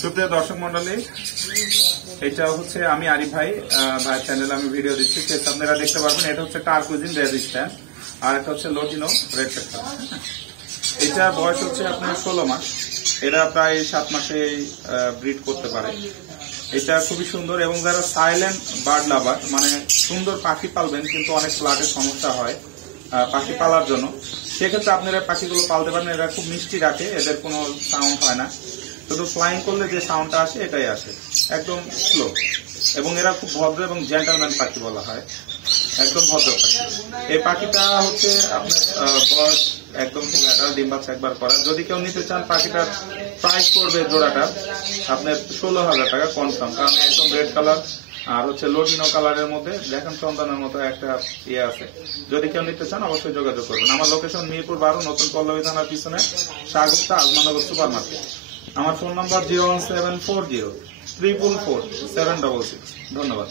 সুপ্রিয় দর্শক মন্ডলী, এটা হচ্ছে আমি আরিফ ভাই ভাই চ্যানেলে আমি ভিডিও দিচ্ছি। আপনারা দেখতে পারবেন এটা হচ্ছে টারকুইজিন রেজিস্ট্যান্ট, আর এটা হচ্ছে লটিনো রেড ফ্যাক্টর। এটা বয়স হচ্ছে আপনার 16 মাস। এরা প্রায় 7 মাসে ব্রিড করতে পারে। এটা খুবই সুন্দর এবং যারা সাইলেন্ট বার্ড লাভার, মানে সুন্দর পাখি পালবেন কিন্তু অনেক ফ্লাটের সমস্যা হয় পাখি পালার জন্য, সেক্ষেত্রে আপনারা পাখিগুলো পালতে পারেন। এরা খুব মিষ্টি রাখে, এদের কোনো সাউন্ড হয় না, শুধু ফ্লাইং করলে যে সাউন্ডটা আসে এটাই আসে, একদম স্লো। এবং এরা খুব ভদ্র এবং জেন্টলম্যান পাখি বলা হয়, একদম ভদ্র পাখি। এই পাখিটা হচ্ছে আপনার বয়স একদম খুব অ্যাডাল্ট, ডিম বাচ্চা একবার করা। যদি কেউ নিতে চান পাখিটার প্রাইস পড়বে জোড়াটা আপনার 16,000 টাকা কনফার্ম, কারণ একদম রেড কালার আর হচ্ছে লটিনো কালারের মধ্যে দেখেন চন্দনের মতো একটা ইয়ে আছে। যদি কেউ নিতে চান অবশ্যই যোগাযোগ করবেন। আমার লোকেশন মিরপুর 12, নতুন পল্লবী থানার পিছনে শাহগুপ্তা আজমানগর সুপার মার্কেট। আমার ফোন নাম্বার 01740 344 766। ধন্যবাদ।